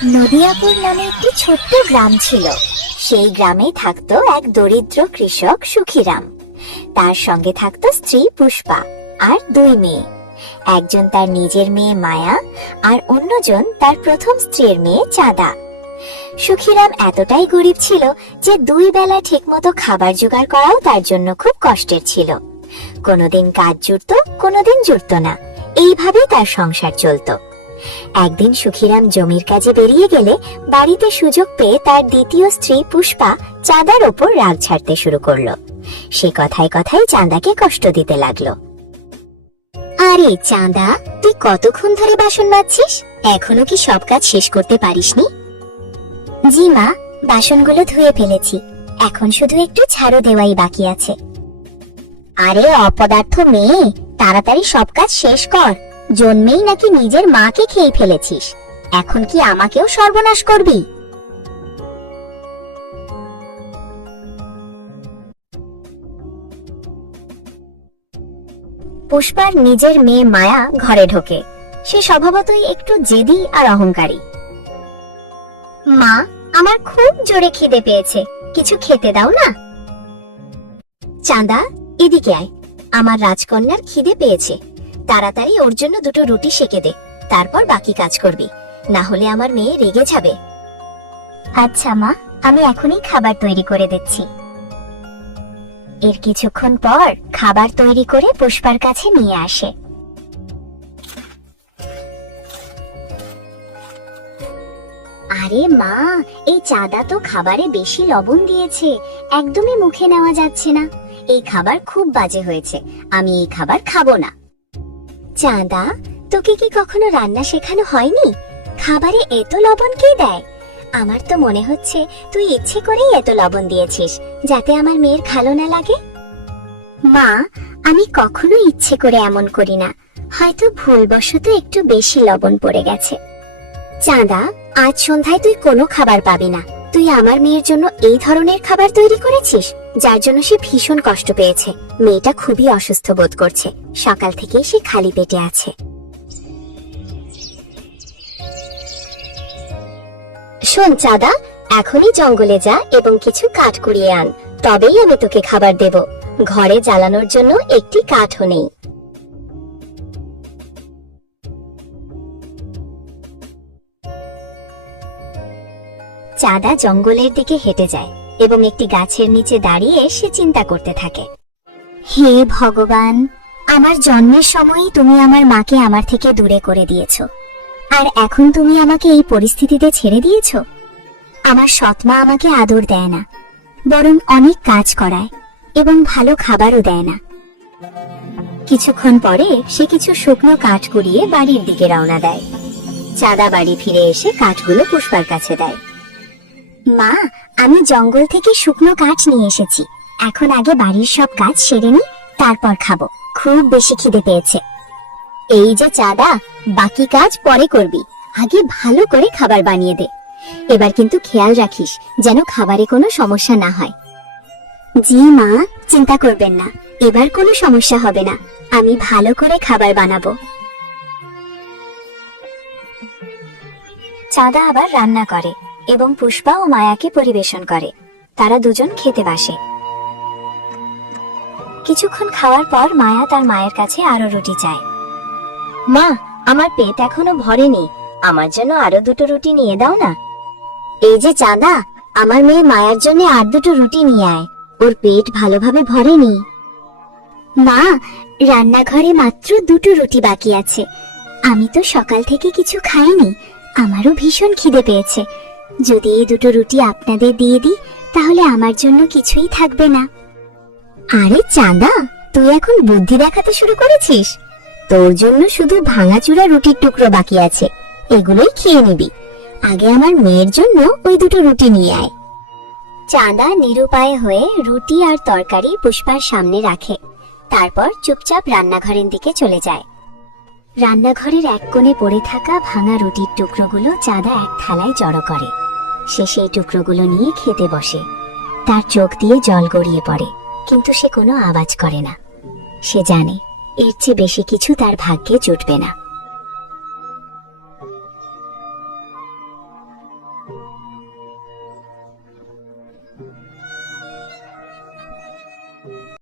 নদিয়াপুর নামে একটি ছোট্ট গ্রাম ছিল। সেই গ্রামে থাকতো এক দরিদ্র কৃষক সুখীরাম। তার সঙ্গে থাকতো স্ত্রী পুষ্পা আর দুই মেয়ে। একজন তার নিজের মেয়ে মায়া, আর অন্যজন তার প্রথম স্ত্রীর মেয়ে চাঁদা। সুখীরাম এতটাই গরিব ছিল যে দুই বেলা ঠিকমতো খাবার জোগাড় করাও তার জন্য খুব কষ্টের ছিল। কোনোদিন কাজ জুটতো, কোনোদিন জুটতো না। এইভাবেই তার সংসার চলতো। একদিন সুখীরাম জমির কাজে বেরিয়ে গেলে বাড়িতে সুযোগ পেয়ে তার দ্বিতীয় স্ত্রী পুষ্পা চাঁদার ওপর রাগ ছাড়তে শুরু করলো। সে কথায় কথায় চাঁদাকে কষ্ট দিতে লাগলো। আরে চাঁদা, তুই কতক্ষণ ধরে বাসন মাজছিস? এখনো কি সব কাজ শেষ করতে পারিসনি? জি মা, বাসনগুলো ধুয়ে ফেলেছি, এখন শুধু একটু ঝাড়ু দেওয়াই বাকি আছে। আরে অপদার্থ মেয়ে, তাড়াতাড়ি সব কাজ শেষ কর। জন্মেই নাকি নিজের মাকে খেয়ে ফেলেছিস, এখন কি আমাকেও সর্বনাশ করবি? পুষ্পার নিজের মেয়ে মায়া ঘরে ঢোকে। সে স্বভাবতই একটু জেদি আর অহংকারী। মা, আমার খুব জোরে খিদে পেয়েছে, কিছু খেতে দাও না। চাঁদা, এদিকে আয়, আমার রাজকন্যার খিদে পেয়েছে, তাড়াতাড়ি ওর জন্য দুটো রুটি সেকে দে, তারপর বাকি কাজ করবি, না হলে আমার মেয়ে রেগে যাবে। আচ্ছা মা, আমি এখনই খাবার তৈরি করে দিচ্ছি। এর কিছুক্ষণ পর খাবার তৈরি করে পুষ্পার কাছে নিয়ে আসে। আরে মা, এই চাঁদা তো খাবারে বেশি লবণ দিয়েছে, একদমই মুখে নেওয়া যাচ্ছে না। এই খাবার খুব বাজে হয়েছে, আমি এই খাবার খাবো না। চাঁদা, তোকে কি কখনো রান্না শেখানো হয়নি? খাবারে এত লবণ কে দেয়? আমার তো মনে হচ্ছে তুই ইচ্ছে করেই এত লবণ দিয়েছিস, যাতে আমার মেয়ের ভালো না লাগে। মা, আমি কখনো ইচ্ছে করে এমন করি না, হয়তো ভুলবশত একটু বেশি লবণ পড়ে গেছে। চাঁদা, আজ সন্ধ্যায় তুই কোনো খাবার পাবি না। তুই আমার মেয়ের জন্য এই ধরনের খাবার তৈরি করেছিস, যার জন্য সে ভীষণ কষ্ট পেয়েছে। মেয়েটা খুবই অসুস্থ বোধ করছে, সকাল থেকে সে খালি পেটে আছে। শোন চাঁদা, এখনই জঙ্গলে যা এবং কিছু কাঠ কুড়িয়ে আন, তবেই আমি তোকে খাবার দেব। ঘরে জ্বালানোর জন্য একটি কাঠও নেই। চাঁদা জঙ্গলের দিকে হেঁটে যায় এবং একটি গাছের নিচে দাঁড়িয়ে সে চিন্তা করতে থাকে। হে ভগবান, আমার জন্মের সময়ই তুমি আমার মাকে আমার থেকে দূরে করে দিয়েছো, আর এখন তুমি আমাকে এই পরিস্থিতিতে ছেড়ে দিয়েছো। আমার সৎমা আমাকে আদর দেয় না, বরং অনেক কাজ করায় এবং ভালো খাবারও দেয় না। কিছুক্ষণ পরে সে কিছু শুকনো কাঠ কুড়িয়ে বাড়ির দিকে রওনা দেয়। চাঁদা বাড়ি ফিরে এসে কাঠগুলো পুষ্পার কাছে দেয়। মা, আমি জঙ্গল থেকে শুকনো কাঠ নিয়ে এসেছি, এখন আগে বাড়ির সব কাজ সেরে নি, তারপর খাবো, খুব বেশি খিদে পেয়েছে। এই যে চাঁদা, বাকি কাজ পরে করবি, আগে ভালো করে খাবার বানিয়ে দে। এবার কিন্তু খেয়াল রাখিস যেন খাবারে কোনো সমস্যা না হয়। জি মা, চিন্তা করবেন না, এবার কোনো সমস্যা হবে না, আমি ভালো করে খাবার বানাবো। চাঁদা আবার রান্না করে এবং পুষ্পা ও মায়াকে পরিবেশন করে। তারা দুজন খেতে বসে। কিছুক্ষণ খাওয়ার পর মায়া তার মায়ের কাছে আরো রুটি চায়। মা, আমার পেট এখনো ভরেনি, আমার জন্য আরো দুটো রুটি নিয়ে দাও না। এই যে চাঁদা, আমার মেয়ে মায়ার জন্য আর দুটো রুটি নিয়ে আয়, ওর পেট ভালোভাবে ভরেনি। মা, রান্নাঘরে মাত্র দুটো রুটি বাকি আছে, আমি তো সকাল থেকে কিছু খাইনি, আমারও ভীষণ খিদে পেয়েছে। যদি এই দুটো রুটি আপনাদের দিয়ে দিই, তাহলে আমার জন্য কিছুই থাকবে না। আরে চাঁদা, তুই এখন বুদ্ধি দেখাতে শুরু করেছিস? তোর জন্য শুধু ভাঙাচুরা রুটির টুকরো বাকি আছে, এগুলোই খেয়ে নিবি। আগে আমার মেয়ের জন্য ওই দুটো রুটি নিয়ে আয়। চাঁদা নিরুপায় হয়ে রুটি আর তরকারি পুষ্পার সামনে রাখে, তারপর চুপচাপ রান্নাঘরের দিকে চলে যায়। রান্নাঘরের এক কোণে পড়ে থাকা ভাঙা রুটির টুকরোগুলো চাঁদা এক থালায় জড়ো করে। সে সেই টুকরোগুলো নিয়ে খেতে বসে। তার চোখ দিয়ে জল গড়িয়ে পড়ে, কিন্তু সে কোনো আওয়াজ করে না। সে জানে এর চেয়ে বেশি কিছু তার ভাগ্যে জুটবে না।